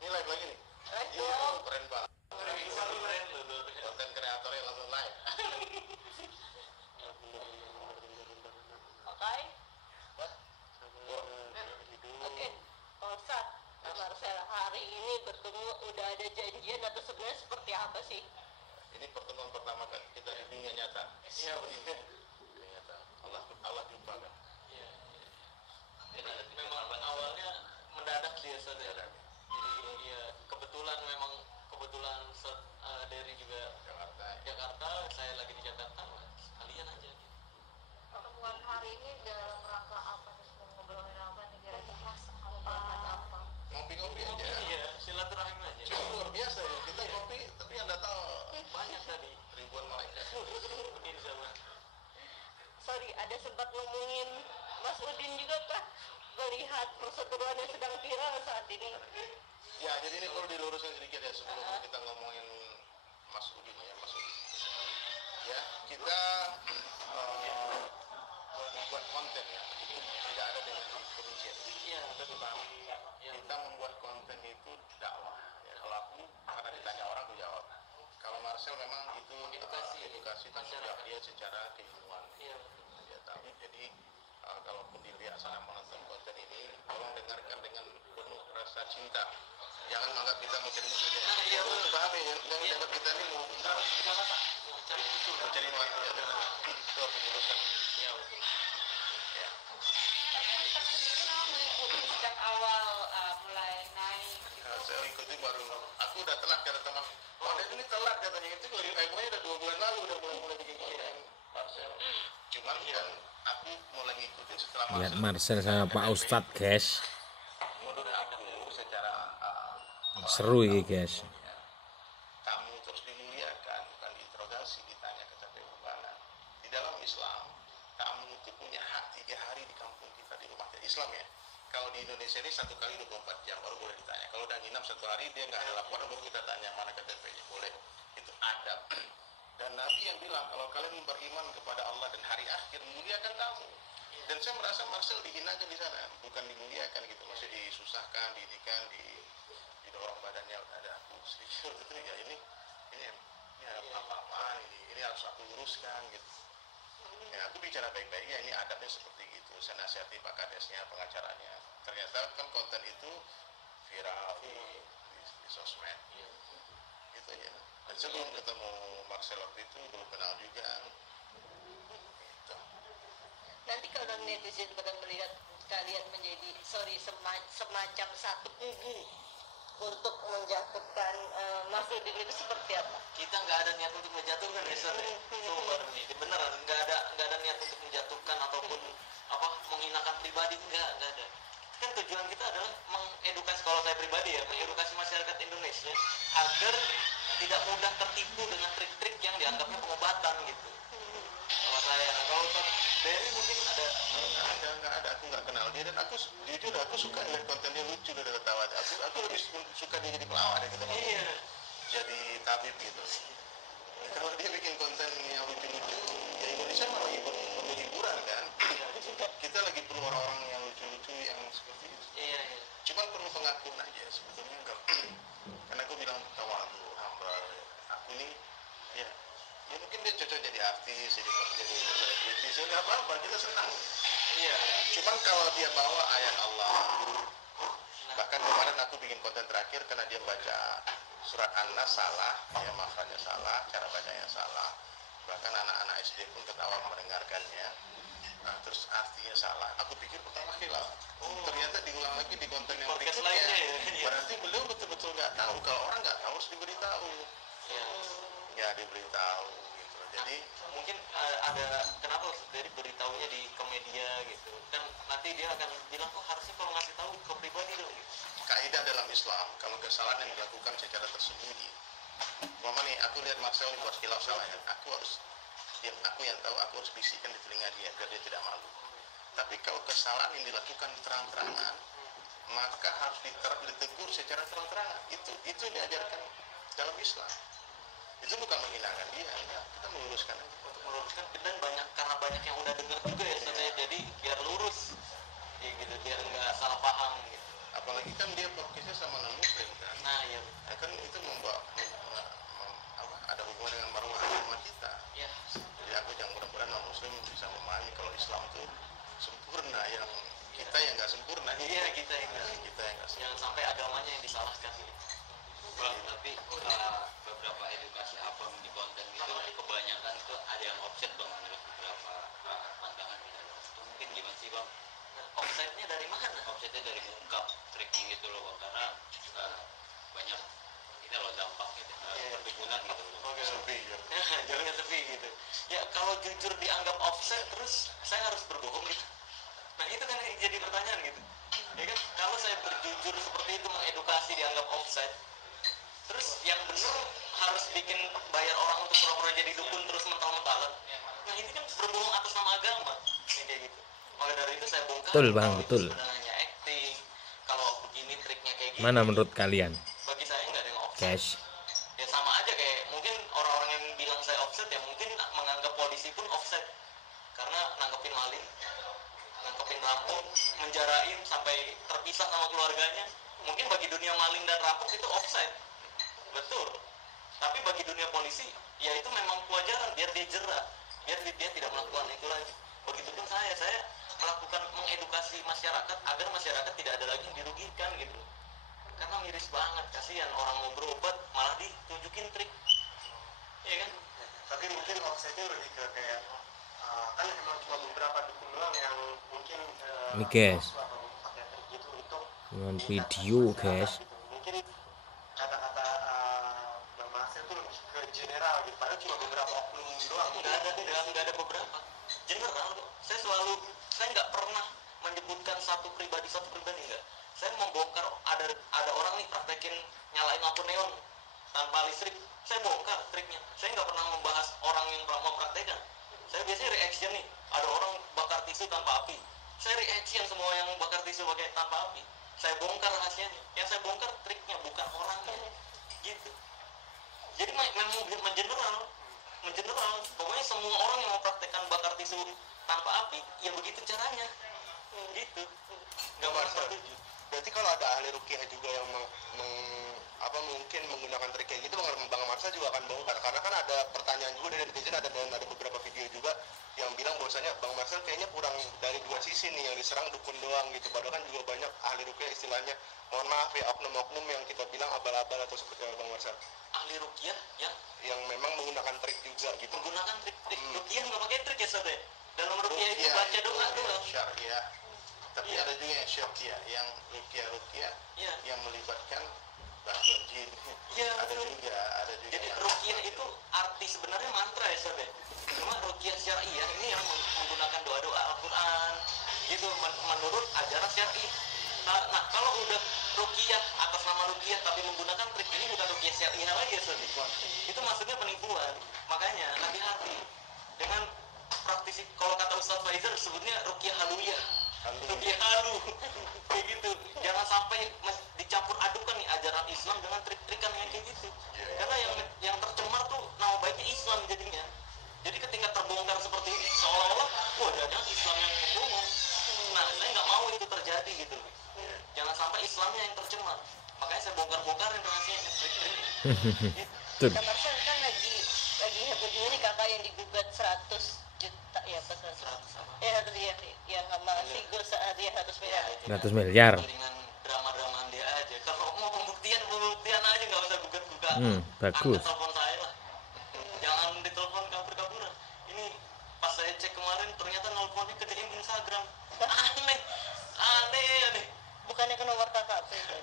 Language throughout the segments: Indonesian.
Ini live lagi nih. Iya, keren banget. Konten kreatornya langsung live. Oke, Pak Ustadz, Marcel, hari ini bertemu udah ada janjian atau sebenarnya seperti apa sih? Ini pertemuan pertama kan kita di dunia nyata. Iya, betul. Dunia nyata. Allah jumpa kan. Iya. Memang awalnya mendadak sih ya, Ustaz. Mendadak. Jadi ya kebetulan dari juga Jakarta, saya lagi di Jakarta, sekalian aja gitu. Pertemuan hari ini dalam rangka apa nih? Mau ngobrolin apa nih? Kira-kira mau bahas apa? Ngopi-ngopi aja. Iya, silaturahim aja. Cuma luar biasa ya, kita ngopi tapi yang datang Banyak tadi. ribuan malaikat. Insya Allah. Sorry, ada sempat ngomongin Mas Udin juga kah? Melihat perseteruan yang sedang viral saat ini. Ya, jadi ini perlu diluruskan sedikit ya sebelum kita ngomongin Mas Udin ya, Mas Udin. Ya, kita membuat konten ya, itu tidak ada dengan kebencian. Iya, betul Pak. Iya. Kita membuat konten itu dakwah. Ya, kalau aku karena ditanya orang aku jawab. Kalau Marcel memang itu edukasi tentang masyarakat. dia secara keilmuan. Iya. Dia tahu. Jadi kalaupun dilihat sana menonton konten ini, tolong dengarkan dengan penuh rasa cinta. Jangan menganggap kita mau cari musuh ya. Iya, Betul. betul. Paham ya? Yang dapat kita ini mau Kita masak. Cari betul. cari mati ya. Itu harus diluruskan. Iya, betul. Ya. Tapi Ustaz sendiri memang mengikuti sejak awal mulai naik. Saya ikuti baru. Aku udah telat kata teman. Oh, dan ini telat katanya itu. Pokoknya udah 2 bulan lalu udah mulai bikin konten. Marcel. Cuman kan aku mulai ngikutin setelah Lihat Marcel sama Pak Ustadz guys, menurut aku secara seru ini guys. tamu terus dimuliakan, bukan diinterogasi, ditanya kecapai mana. Di dalam Islam, tamu itu punya hak 3 hari di kampung kita, di rumah Islam ya. Kalau di Indonesia ini 1 kali 24 jam baru boleh ditanya. Kalau udah nginap 1 hari dia nggak ada laporan baru kita tanya mana KTP-nya, boleh. Itu adab. Dan Nabi yang bilang kalau kalian beriman kepada Allah dan hari akhir, muliakan tamu. Dan saya merasa Marcel dihinakan di sana, bukan dimuliakan gitu, masih disusahkan, diinikan, didorong badannya ada aku sedikit gitu ya ini apa-apaan ini harus aku luruskan gitu. Ya aku bicara baik-baik ya ini adabnya seperti gitu. Saya nasihati Pak Kadesnya, pengacaranya. Ternyata kan konten itu viral di sosmed. Gitu ya. Dan sebelum ketemu Marcel waktu itu belum kenal juga. Gitu. Nanti kalau netizen pada melihat kalian menjadi semacam satu kubu untuk menjatuhkan Mas Udin itu seperti apa? Kita nggak ada niat untuk menjatuhkan ya, Ustaz. Sumber nih, beneran nggak ada niat untuk menjatuhkan ataupun menghinakan pribadi, nggak ada. Kan tujuan kita adalah mengedukasi, kalau saya pribadi ya, mengedukasi masyarakat Indonesia agar tidak mudah tertipu dengan trik-trik yang dianggapnya pengobatan gitu. Sama saya, kalau Ustaz Dewi mungkin ada. Nggak ada, aku nggak kenal dia dan aku jujur aku suka lihat kontennya lucu dan ketawa. Aku lebih suka dia jadi pelawak deh ketemu. Iya. Jadi tabib gitu. Kalau dia bikin konten yang lucu-lucu, ya Indonesia malah perlu hiburan kan. Kita lagi perlu orang-orang yang lucu-lucu yang seperti itu. Iya. Cuman perlu pengakuan aja sebetulnya kalau karena aku bilang tawadu, hamba. Aku ini ya mungkin dia cocok jadi artis, jadi selebritis, ya nggak apa-apa, kita senang. Iya. Cuman kalau dia bawa ayat Allah, bahkan kemarin aku bikin konten terakhir karena dia baca surat An-Nas salah, ya maknanya salah, cara bacanya salah, bahkan anak-anak SD pun ketawa mendengarkannya. Nah, terus artinya salah. Aku pikir pertama hilaf. Ternyata diulang lagi di konten yang Podcast berikutnya. lainnya ya. Berarti beliau betul-betul nggak tahu. Kalau orang nggak tahu harus diberitahu. Iya. Ya diberitahu gitu. Jadi Mungkin ada kenapa dari beritahunya di media gitu kan, nanti dia akan bilang kok harusnya kalau ngasih tahu ke pribadi dong gitu. kaidah dalam Islam kalau kesalahan yang dilakukan secara tersembunyi. Mama nih, aku lihat Marcel buat khilaf salah ya. Aku yang tahu, aku harus bisikan di telinga dia biar dia tidak malu. Tapi kalau kesalahan yang dilakukan terang-terangan, maka harus ditegur secara terang-terangan. Itu diajarkan dalam Islam. Itu bukan menghinakan dia, enggak. Kita meluruskan aja. Untuk meluruskan, dan karena banyak yang udah dengar juga ya, saya gitu loh Bang, karena banyak ini loh dampaknya perkebunan gitu loh. Oke, sepi ya. Jauhnya sepi gitu. Ya kalau jujur dianggap offset terus saya harus berbohong gitu. Nah itu kan yang jadi pertanyaan gitu. Ya kan kalau saya berjujur seperti itu mengedukasi dianggap offset, terus yang benar harus bikin bayar orang untuk pura-pura jadi dukun terus mental-mentalan. Nah ini kan berbohong atas nama agama kayak gitu. Maka dari itu saya bongkar. Betul, Bang, kalau itu betul. sebenarnya hanya acting. Kalau begini triknya kayak gini. Mana menurut kalian, Bagi saya nggak ada yang offset. Cash? Ya sama aja kayak mungkin orang-orang yang bilang saya offset ya mungkin menganggap polisi pun offset karena nangkepin maling, nangkepin rampok, menjarain sampai terpisah sama keluarganya. Mungkin bagi dunia maling dan rampok itu offset, betul. Tapi bagi dunia polisi ya itu memang kewajaran biar dia jerak, biar dia tidak melakukan itu lagi. Begitupun saya melakukan mengedukasi masyarakat agar masyarakat tidak ada lagi yang dirugikan gitu. Karena miris banget, kasihan orang mau berobat malah ditunjukin trik, ya kan? Tapi mungkin offsetnya lebih ke kayak kan emang cuma beberapa dukun doang yang mungkin Ini, guys, atau pakai trik gitu untuk dengan video, guys. gitu. Mungkin kata-kata Bang Marcel itu lebih ke general gitu, padahal cuma beberapa oknum doang. Nggak ada beberapa general kok. Saya nggak pernah menyebutkan satu pribadi enggak. Saya membongkar ada orang nih praktekin nyalain lampu neon tanpa listrik, saya bongkar triknya. Saya nggak pernah membahas orang yang mau praktekan. Saya biasanya reaction nih, ada orang bakar tisu tanpa api, saya reaction semua yang bakar tisu pakai tanpa api. Saya bongkar rahasianya. Yang saya bongkar triknya bukan orangnya gitu. Jadi memang mengeneral. Pokoknya semua orang yang mau praktekkan bakar tisu tanpa api ya begitu caranya gitu. Nggak pernah setuju. Berarti kalau ada ahli ruqyah juga yang mungkin menggunakan trik kayak gitu, Bang Marsa juga akan bongkar. Karena kan ada pertanyaan juga dari netizen, ada beberapa video juga yang bilang bahwasanya Bang Marcel kayaknya kurang dari dua sisi nih, yang diserang dukun doang gitu. Padahal kan juga banyak ahli ruqyah istilahnya, mohon maaf ya, oknum-oknum yang kita bilang abal-abal atau seperti apa Bang Marcel, Ahli ruqyah yang memang menggunakan trik juga gitu. menggunakan trik. Ruqyah nggak pakai trik ya Sobe. Dalam ruqyah itu baca doa doang. Syariah. Tapi Iya. ada juga yang syariah, yang ruqyah Iya. yang melibatkan bantuan jin. Iya, Ada betul. juga Jadi yang ruqyah itu arti sebenarnya mantra ya Sobe. Cuma ruqyah syariah ini yang menggunakan doa-doa Al-Quran gitu menurut ajaran syar'i. Nah kalau udah ruqyah atas nama ruqyah tapi menggunakan trik, ini bukan ruqyah syariah lagi ya Sobe. Itu maksudnya penipuan. Makanya hati-hati dengan praktisi. Kalau kata Ustadz Faizal sebutnya ruqyah haluyah, ruqyah halu kayak gitu. Jangan sampai dicampur adukan nih ajaran Islam dengan trik-trikan yang kayak gitu. Karena yang tercemar tuh nama baiknya Islam jadinya. Jadi ketika terbongkar seperti ini seolah-olah wah jangan Islam yang membohong. Nah saya nggak mau itu terjadi gitu. Jangan sampai Islamnya yang tercemar. Makanya saya bongkar-bongkarin rahasianya trik-triknya. Gitu. Betul. Kak Marcel kan lagi heboh juga nih kakak yang digugat 100 juta ya pas 100 sama. ya harus yang sama Sigo saat dia harus miliar. 100 miliar. Dengan drama-dramaan dia aja. Kalau mau pembuktian aja nggak usah gugat-gugat. Bagus. Angkat telepon saya lah. Jangan ditelepon kabur-kaburan. Ini pas saya cek kemarin ternyata nelponnya ke DM Instagram. Aneh. Bukannya ke nomor KKP kan?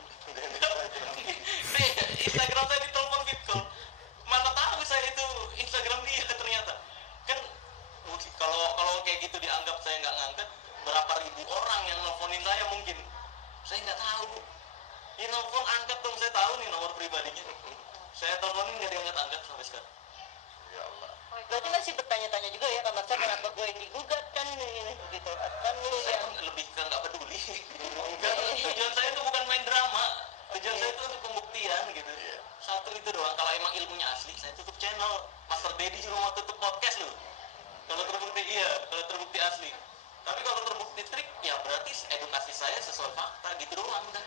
Nih, Instagram saya ditelepon Bitcoin. Mana tahu saya itu Instagram dia ternyata. Kan kalau kayak gitu dianggap saya nggak ngangkat, berapa ribu orang yang nelfonin saya mungkin. Saya nggak tahu. Ini nelfon angkat dong, saya tahu nih nomor pribadinya. Saya teleponin nggak diangkat-angkat sampai sekarang. Ya Allah. Berarti masih bertanya-tanya juga ya Kak Marcel kenapa gue yang digugat kan ini gitu kan lu Saya yang lebih ke nggak peduli. Enggak, tujuan saya itu bukan main drama. Tujuan saya itu untuk pembuktian gitu. Satu itu doang. Kalau emang ilmunya asli, saya tutup channel. Master Dedi juga mau tutup podcast loh. Kalau terbukti asli. Tapi kalau terbukti trik, ya berarti edukasi saya sesuai fakta gitu doang udah.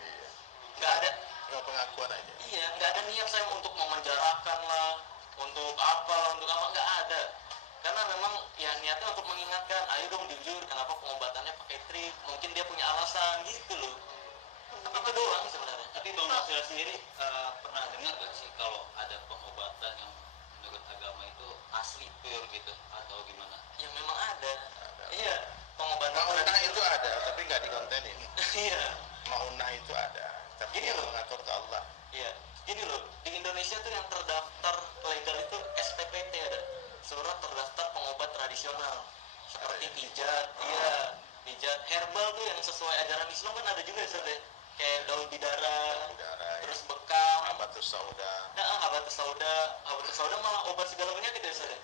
Nggak ada. Cuma pengakuan aja. Iya, nggak ada niat saya untuk memenjarakan lah, untuk apa, nggak ada. Karena memang ya niatnya untuk mengingatkan, ayo dong jujur, kenapa pengobatannya pakai trik? Mungkin dia punya alasan gitu loh. Itu doang sebenarnya. Tapi Bang Marcel sendiri pernah dengar gak sih kalau ada pengobatan yang menurut agama itu asli pure gitu atau gimana? Ya memang ada. Iya, pengobatan Maunah tradisional. itu ada, tapi nggak dikontenin. Iya. Maunah itu ada. Tapi Gini yang loh. mengatur itu Allah. Iya, gini loh, di Indonesia tuh yang terdaftar legal itu STPT, ada surat terdaftar pengobat tradisional seperti pijat, iya, pijat herbal tuh yang sesuai ajaran Islam kan ada juga Ustaz ya, kayak daun bidara, Udara ya. terus bekam, Habatus sauda. habatus sauda malah obat segala penyakit ya Ustaz ya.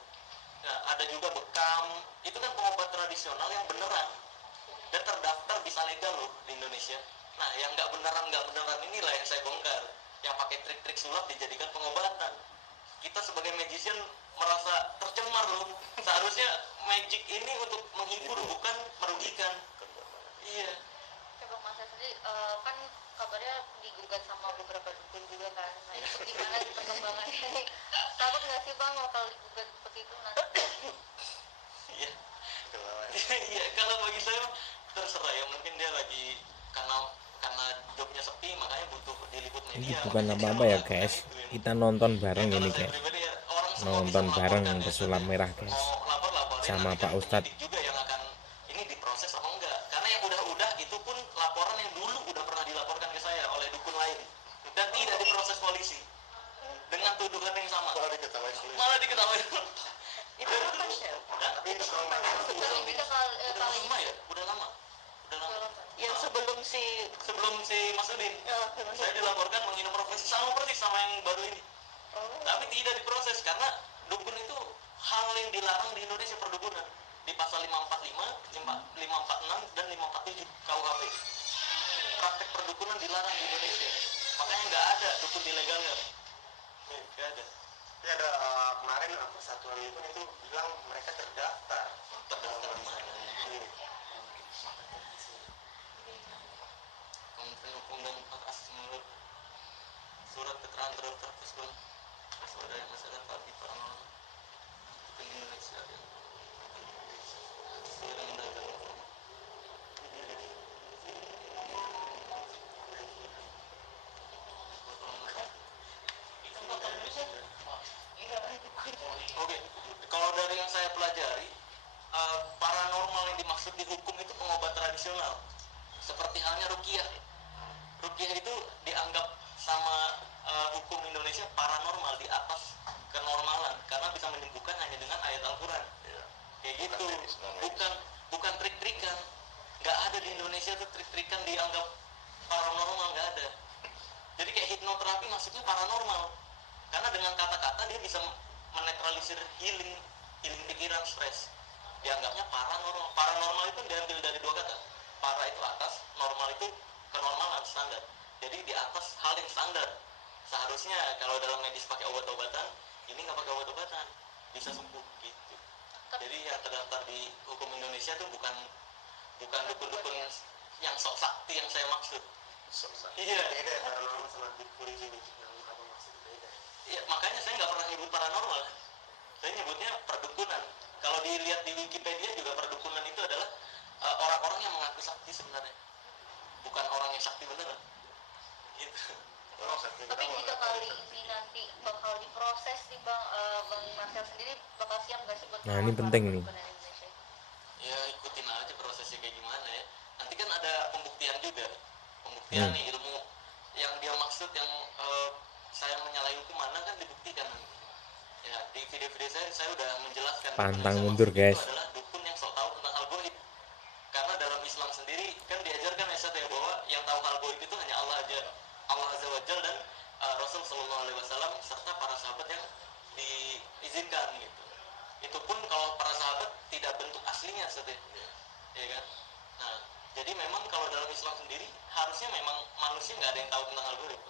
Nah, ada juga bekam, itu kan pengobat tradisional yang beneran dan terdaftar bisa legal loh di Indonesia. Nah, yang nggak beneran inilah yang saya bongkar, yang pakai trik-trik sulap dijadikan pengobatan. Kita sebagai magician merasa tercemar loh. Seharusnya magic ini untuk menghibur bukan merugikan. Iya. Coba Mas sendiri kan kabarnya digugat sama beberapa dukun juga kan. Nah itu gimana perkembangannya nih? Takut nggak sih Bang kalau digugat seperti itu nanti? Iya. Kelawan. Iya, kalau bagi saya terserah ya, mungkin dia lagi karena jobnya sepi makanya butuh diliput Ini media. bukan Makanya dia apa-apa ya melakukan guys, itu ya. kita nonton bareng Kalau ini saya guys, pribadi ya, orang semua nonton bisa bareng melaporkan ya, pesulap Ustaz. merah guys, Mau laporin, sama nanti Pak kan Ustadz. penyidik juga yang akan ini diproses apa enggak, karena yang udah itu pun laporan yang dulu udah pernah dilaporkan ke saya oleh dukun lain dan tidak diproses polisi dengan tuduhan yang sama, Malah diketahui polisi. malah diketahui. Itu kapan sih? Hah? Tapi itu selama Sebelum kita udah kali lama ya, udah lama. yang sebelum si Sebelum si Mas Udin, ya, saya dilaporkan menghina profesi sama persis sama yang baru ini, tapi tidak diproses karena dukun itu hal yang dilarang di Indonesia, perdukunan di pasal 545, 546 dan 547 KUHP. Praktek perdukunan dilarang di Indonesia, makanya nggak ada dukun ilegalnya, nggak ada. Tapi ada kemarin persatuan dukun itu bilang mereka terdaftar. Terdaftar di mana? Ini. Kementerian Hukum dan Hak Asasi Manusia, surat keterangan terdaftar Pusbang Swadaya Masyarakat Parti Paranormal di Indonesia ya. Sesuai dengan data. Oke, kalau dari yang saya pelajari, paranormal yang dimaksud di hukum itu pengobat tradisional, seperti halnya ruqyah. Ruqyah itu dianggap sama hukum Indonesia paranormal, di atas kenormalan, karena bisa menyembuhkan hanya dengan ayat Al-Quran. Iya. Kayak gitu, Bukan medis, non medis. bukan trik-trikan. Nggak ada di Indonesia tuh trik-trikan dianggap paranormal, nggak ada. Jadi kayak hipnoterapi maksudnya paranormal, karena dengan kata-kata dia bisa menetralisir healing pikiran, stres. Dianggapnya paranormal. Paranormal itu diambil dari dua kata. Para itu atas, normal itu kenormalan, standar. Jadi di atas hal yang standar. Seharusnya kalau dalam medis pakai obat-obatan, ini nggak pakai obat-obatan, bisa sembuh gitu. Jadi yang terdaftar di hukum Indonesia tuh bukan dukun-dukun yang sok sakti yang saya maksud. Iya. Beda ya paranormal sama dukun ini yang apa maksudnya beda. Iya, makanya saya nggak pernah nyebut paranormal. Saya nyebutnya perdukunan. Kalau dilihat di Wikipedia juga perdukunan itu adalah orang-orang yang mengaku sakti sebenarnya, bukan orang yang sakti beneran. Gitu. Orang sakti tapi beneran jika nggak kali tahu ini nanti bakal diproses nih Bang Marcel sendiri bakal siap nggak sih buat Nah, ini melawan penting para nih. dukun dari Indonesia? Ya ikutin aja prosesnya kayak gimana ya. Nanti kan ada pembuktian juga. Pembuktian nih ilmu yang dia maksud yang saya menyalahi hukum mana kan dibuktikan nanti. Ya di video-video saya udah menjelaskan. Pantang dukun yang saya mundur, maksud guys. itu adalah dukun yang sok tahu tentang hal goib. Karena dalam Islam sendiri kan diajarkan ya bahwa yang tahu hal goib itu hanya Allah aja, Allah Azza wa Jalla dan Rasul Sallallahu Alaihi Wasallam serta para sahabat yang diizinkan gitu. Itu pun kalau para sahabat tidak bentuk aslinya ya kan. Nah jadi memang kalau dalam Islam sendiri harusnya memang manusia nggak ada yang tahu tentang hal goib.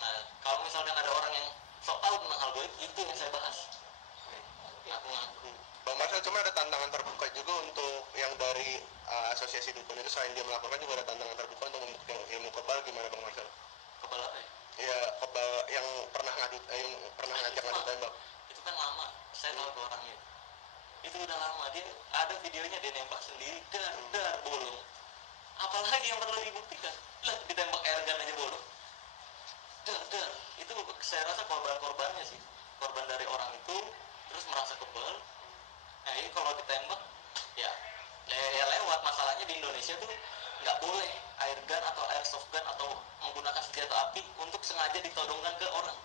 Nah kalau misalkan ada orang yang sok tahu tentang hal goib, itu yang saya bahas. Aku ngaku. Bang Marcel, cuma ada tantangan terbuka juga untuk yang dari asosiasi dukun itu, selain dia melaporkan juga ada tantangan terbuka untuk membuktikan ilmu kebal. Gimana Bang Marcel? Kepala apa ya? Ya kebal yang pernah ngajak ngadu tembak. Itu kan lama, saya tahu tuh orangnya. Itu udah lama, dia ada videonya dia nembak sendiri, dar bolong. Apalagi yang perlu dibuktikan? Lah ditembak airgun aja bolong. Dar. Itu saya rasa korbannya sih. Korban dari orang itu terus merasa kebal. Nah ini kalau ditembak ya lewat. Masalahnya di Indonesia tuh nggak boleh air gun atau airsoft gun atau menggunakan senjata api untuk sengaja ditodongkan ke orang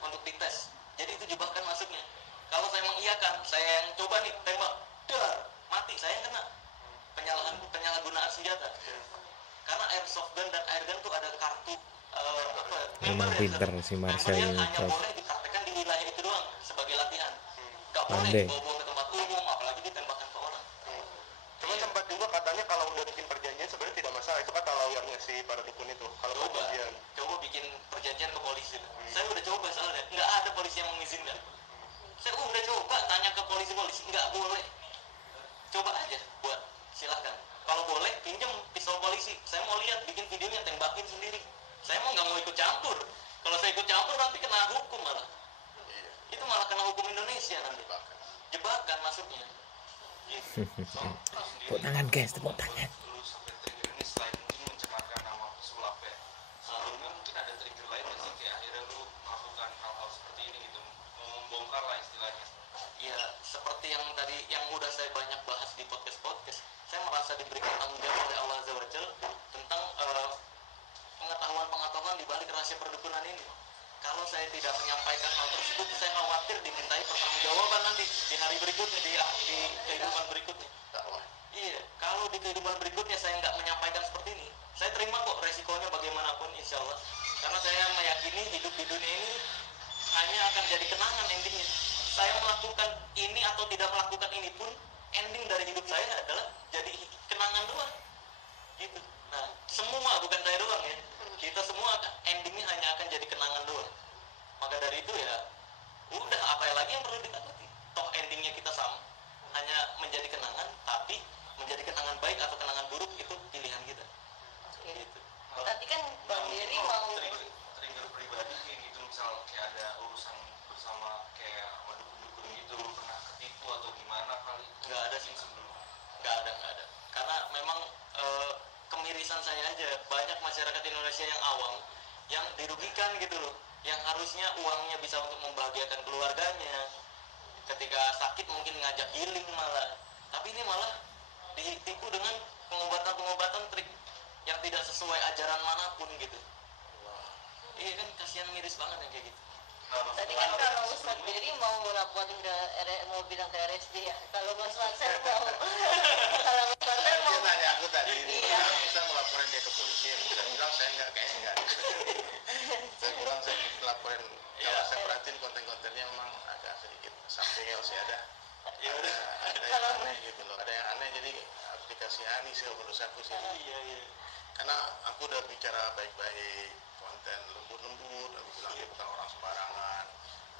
untuk dites. Jadi itu jebakan masuknya. Kalau saya mengiyakan, saya yang coba nih tembak, dar, mati, saya yang kena penyalahgunaan senjata. Karena airsoft gun dan air gun tuh ada kartu Memang pinter si Marcel membernya ini, hanya guys. boleh dipraktekkan di wilayah itu doang sebagai latihan. Nggak boleh Pandai. dibawa ke tempat umum, apalagi ditembakkan ke orang. Cuman sempat juga katanya kalau udah bikin perjanjian sebenarnya tidak masalah, itu kata lawyernya si para dukun itu. Kalau Coba, perjanjian coba bikin perjanjian ke polisi. Saya udah coba soalnya, nggak ada polisi yang mengizinkan. Saya udah coba tanya ke polisi, nggak boleh. Coba aja buat, silahkan. Kalau boleh, pinjam pistol polisi. Saya mau lihat, bikin videonya, tembakin sendiri. Saya mau nggak mau ikut campur. Kalau saya ikut campur nanti kena hukum malah. Iya, Itu malah kena hukum Indonesia nanti. jebakan. Jebakan masuknya. Gitu. Tepuk tangan guys, tepuk tangan. Lu sampai trigger ini selain mungkin mencemarkan nama pesulap ya, sebelumnya mungkin ada trigger lain nggak sih kayak akhirnya lu melakukan hal-hal seperti ini gitu, membongkar lah istilahnya. Ya seperti yang tadi yang udah saya banyak bahas di podcast, saya merasa diberikan tanggung jawab oleh Allah Azza wa Jalla tentang pengetahuan di balik rahasia perdukunan ini. Kalau saya tidak menyampaikan hal tersebut, saya khawatir dimintai pertanggungjawaban nanti di hari berikutnya, di kehidupan berikutnya. Dakwah. Iya, kalau di kehidupan berikutnya saya nggak menyampaikan seperti ini, saya terima kok resikonya bagaimanapun, insya Allah. Karena saya meyakini hidup di dunia ini hanya akan jadi kenangan endingnya. Saya melakukan ini atau tidak melakukan ini pun, ending dari hidup saya adalah jadi kenangan doang. Gitu. Nah, semua bukan saya doang ya. Kita semua endingnya hanya akan jadi kenangan doang. Maka dari itu ya, udah apa lagi yang perlu ditakuti? Toh endingnya kita sama. Hanya menjadi kenangan, tapi menjadi kenangan baik atau kenangan buruk itu pilihan kita. Gitu. Tadi kan Bang Dery mau Trigger pribadi kayak gitu, misal kayak ada urusan bersama kayak sama dukun-dukun gitu, lu pernah ketipu atau gimana kali? Nggak ada sih sebelumnya. nggak ada. Karena memang kemirisan saya aja, banyak masyarakat Indonesia yang awam yang dirugikan gitu loh, yang harusnya uangnya bisa untuk membahagiakan keluarganya, ketika sakit mungkin ngajak healing malah, tapi ini malah ditipu dengan pengobatan trik yang tidak sesuai ajaran manapun gitu. Iya kan, kasihan, miris banget yang kayak gitu. tadi kan kalau Ustaz Dery mau laporin ke mau bilang ke RSD ya. Kalau Mas Marcel mau kalau Mas Marcel Dia mau tanya aku tadi, Iya. saya mau laporin dia ke polisi, saya bilang saya kayaknya enggak. Saya bilang saya laporin, kalau saya perhatiin konten-kontennya memang agak sedikit something else ya, Ya udah. ada yang aneh gitu loh, ada yang aneh, jadi harus dikasih ani sih menurut aku sih. Iya. Karena aku udah bicara baik-baik, konten lembut-lembut, aku bilang dia bukan orang sembarangan,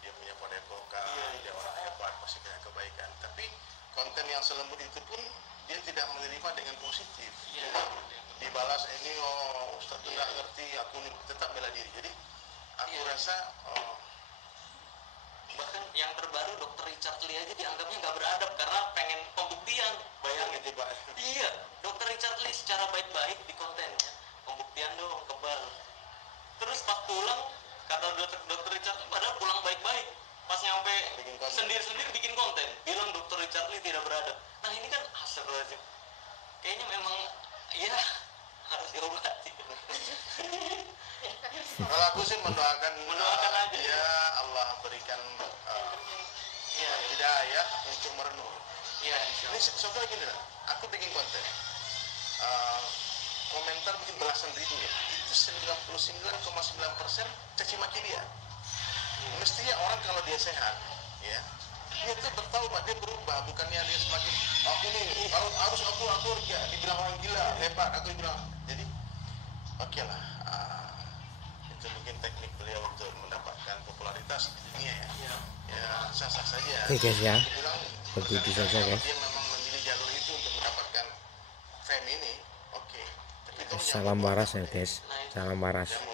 dia punya padepokan, dia orang hebat, pasti punya kebaikan. Tapi konten yang selembut itu pun dia tidak menerima dengan positif. Iya. Dibalas ini, oh Ustaz tuh nggak ngerti, aku nih tetap bela diri. Jadi aku Iya. rasa Bahkan yang terbaru Dr. Richard Lee aja dianggapnya nggak beradab karena pengen pembuktian, bayangin. gitu Pak. Iya, Dr. Richard Lee secara baik-baik di kontennya, pembuktian dong, kebal. Terus pas pulang, kata Dr. Richard Lee, padahal pulang baik-baik. Pas nyampe Bikin konten. sendiri-sendiri bikin konten, bilang Dr. Richard Lee tidak beradab. Nah ini kan astagfirullahaladzim. Kayaknya memang, ya harus diobati. Kalau aku sih mendoakan Mendoakan aja. dia Allah berikan Iya, hidayah untuk merenung. iya, insya Ini Allah. contohnya gini lah, aku bikin konten, komentar mungkin belasan ribu ya, itu 99,9% caci maki dia. Mestinya orang kalau dia sehat, ya, dia tuh bertaubat, dia berubah, bukannya dia semakin aku nih harus aku ya, dibilang orang gila, hebat, aku dibilang. Jadi, oke lah, itu mungkin teknik beliau untuk mendapatkan popularitas di dunia ya. Iya. Ya sah-sah saja. Oke, guys, ya. Aku bilang, Begitu saja, kalau guys. dia memang memilih jalur itu untuk mendapatkan fame ini, oke. Tapi kamu jangan Salam waras ya guys, salam waras. jangan